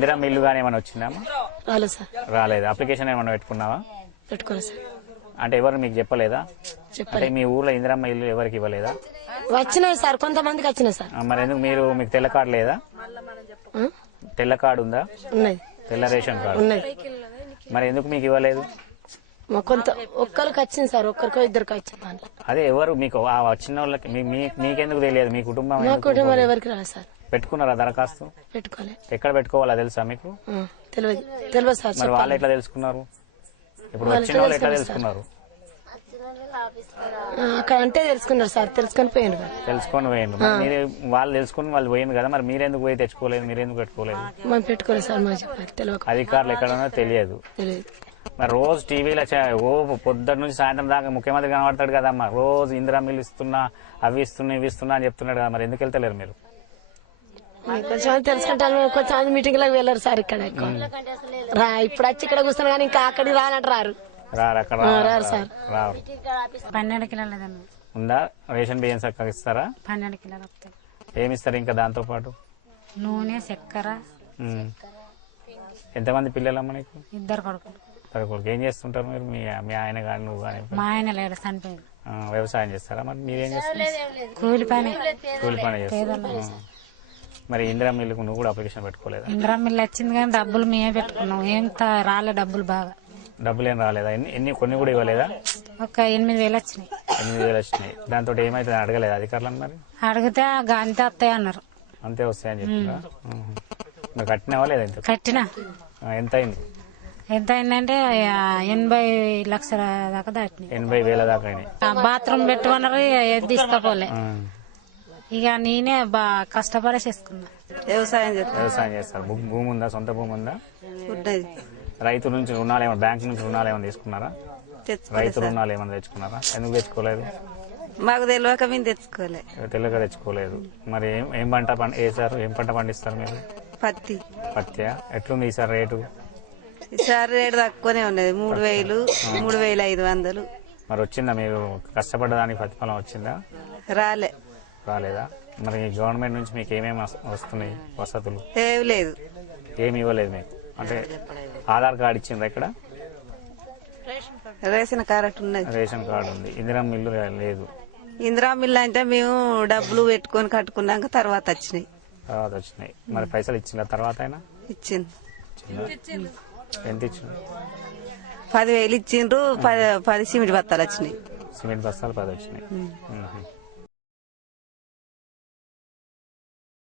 Indira mill గానీ ఏమైనా వచ్చిందామా? రాలేదు సార్. రాలేదు. అప్లికేషన్ ఏమైనా పెట్టుకున్నావా? పెట్టుకోలేదు సార్. అంటే ఎవరు మీకు చెప్పలేదా? అంటే మీ ఊర్లో ఇందిరమ్మ ఇల్లు ఎవరికి ఇవ్వలేదా? వచ్చినాయి సార్, కొంతమందికి వచ్చినాయి సార్. మరి ఎందుకు మీకు తెల్ల కార్డు లేదా? తెల్ల కార్డు ఉందా? ఉన్నది. తెల్ల రేషన్ కార్డు ఉన్నది. మరి ఎందుకు మీకు ఇవ్వలేదు? కొంత ఒక్కరికి వచ్చింది సార్, ఒక్కరికో ఇద్దరికి వచ్చింది. అదే ఎవరు మీకు వచ్చిన వాళ్ళకి మీకెందుకు తెలియదు? మీ కుటుంబం మా కుటుంబంలో ఎవరికి రాలేదు సార్. పెట్టుకున్నారా దరఖాస్తు? పెట్టుకోలే. ఎక్కడ పెట్టుకోవాలా తెలుసా మీకు? తెలియదు సార్. మరి వాళ్ళు ఎట్లా తెలుసుకున్నారు? ఇప్పుడు వచ్చిన వాళ్ళు ఎట్లా తెలుసుకున్నారు? అక్కడ అంటే తెలుసుకున్నారు సార్, తెలుసుకొని పోయాను. తెలుసుకొని పోయిండు. మీరు వాళ్ళు తెలుసుకుని వాళ్ళు పోయింది కదా, మరి మీరెందుకు పోయి తెచ్చుకోలేదు? మీరెందుకు పెట్టుకోలేదు? మనం పెట్టుకోలేదు సార్, మాకు చెప్పారు. తెలియదు. అధికారులు ఎక్కడన్నా తెలియదు. మరి రోజు టీవీలో పొద్దున్న నుంచి సాయంత్రం దాకా ముఖ్యమంత్రి కనబడతాడు కదమ్మా, రోజు ఇందిరా మిల్లు ఇస్తున్నా, అవి ఇస్తున్నా, ఇవి ఇస్తున్నా అని చెప్తున్నాడు కదా, మరి ఎందుకు వెళ్తలేరు మీరు? కొంచెం తెలుసుకుంటాను. కొంచెం మీటింగ్ లకు వెళ్ళారు సార్. ఇక్కడ ఇప్పుడు వచ్చి ఇక్కడ కూర్చున్నా కానీ ఇంకా అక్కడికి రానంటే రారు. రారు సార్. రారు. 12 కిలోలు ఉందా రేషన్ బియ్యం చక్కగా ఇస్తారా? 12 కిలోలు. ఏమి ఇస్తారు ఇంకా దాంతో పాటు? నూనె, చక్కెర. ఎంతమంది పిల్లలమ్మ నీకు? 2 కొడుకులు. ఏం చేస్తుంటారు మీరు? మీ ఆయన కానీ నువ్వు కానీ? మా ఆయన లేడు, చనిపోయాడు. వ్యవసాయం చేస్తారా? మరి మీరేం చేస్తారు? కూలి పని చేస్తారు. మరి ఇందిరా మిల్లుకు నువ్వు కూడా అప్లికేషన్ పెట్టుకోలేదా? ఇందిరా మిల్లు వచ్చింది కానీ డబ్బులు మేమే పెట్టుకున్నాం. ఏం రాలే డబ్బులు. బాగా డబ్బులు ఏం రాలేదా? కొన్ని కూడా ఇవ్వలేదా? ఒక 8,000 వచ్చినాయి. 8,000 వచ్చినాయి. దాంతో ఏమైతే అడగలేదు అధికారులను? మరి అడిగితే అంతే వస్తాయి అన్నారు. అంతే వస్తాయని చెప్పారా? మరి కట్టినావా లేదా? కట్టినా. ఎంత అయింది? ఎంత అయిందంటే 80 లక్షల దాకా దాటినాయి. 80,000 దాకా అయినాయి. బాత్రూమ్ పెట్టుకున్నారు, ఏది తీసుకోపోలే. ఇక నేనే కష్టపడి చేసుకున్నా. వ్యవసాయం చేస్తారు. భూమి ఉందా? సొంత భూమి ఉందా? రైతు నుంచి రుణాలు ఏమైనా, బ్యాంక్ నుంచి రుణాలు ఏమైనా తీసుకున్నారా? రైతు రుణాలు ఏమైనా తెచ్చుకున్నారా? ఎందుకు తెచ్చుకోలేదు? మాకు తెలియక మేము తెచ్చుకోలేదు. మరి ఏం పంట వేసారు? ఏం పంట పండిస్తారు మీరు? పత్తియా? ఎట్లుంది ఈసారి రేటు? ఈసారి రేటు తక్కువనే ఉన్నది. 3,000, 3,500. మరి వచ్చిందా? మీరు కష్టపడ్డదానికి ప్రతిఫలం వచ్చిందా? రాలేదా? మరి గవర్నమెంట్ నుంచి మీకు ఏమేమి వస్తున్నాయి వసతులు? ఏమి ఇవ్వలేదు మీకు? అంటే ఆధార్ కార్డు ఇచ్చిండ్రా? ఇక్కడ రేషన్ కార్డు ఉన్నది. రేషన్ కార్డు ఉంది. ఇందిరా మిల్లు లేదు. ఇందిరా మిల్లు అంటే మేము డబ్బులు పెట్టుకొని కట్టుకున్నాక తర్వాత వచ్చినాయి. మరి పైసలు ఇచ్చిన తర్వాత అయినా ఇచ్చింది. ఎంత ఇచ్చింది? 10,000 ఇచ్చిండ్రు. 10 సిమెంట్ బస్తాలు వచ్చినాయి. సిమెంట్ బస్తాలు 10 వచ్చినాయి.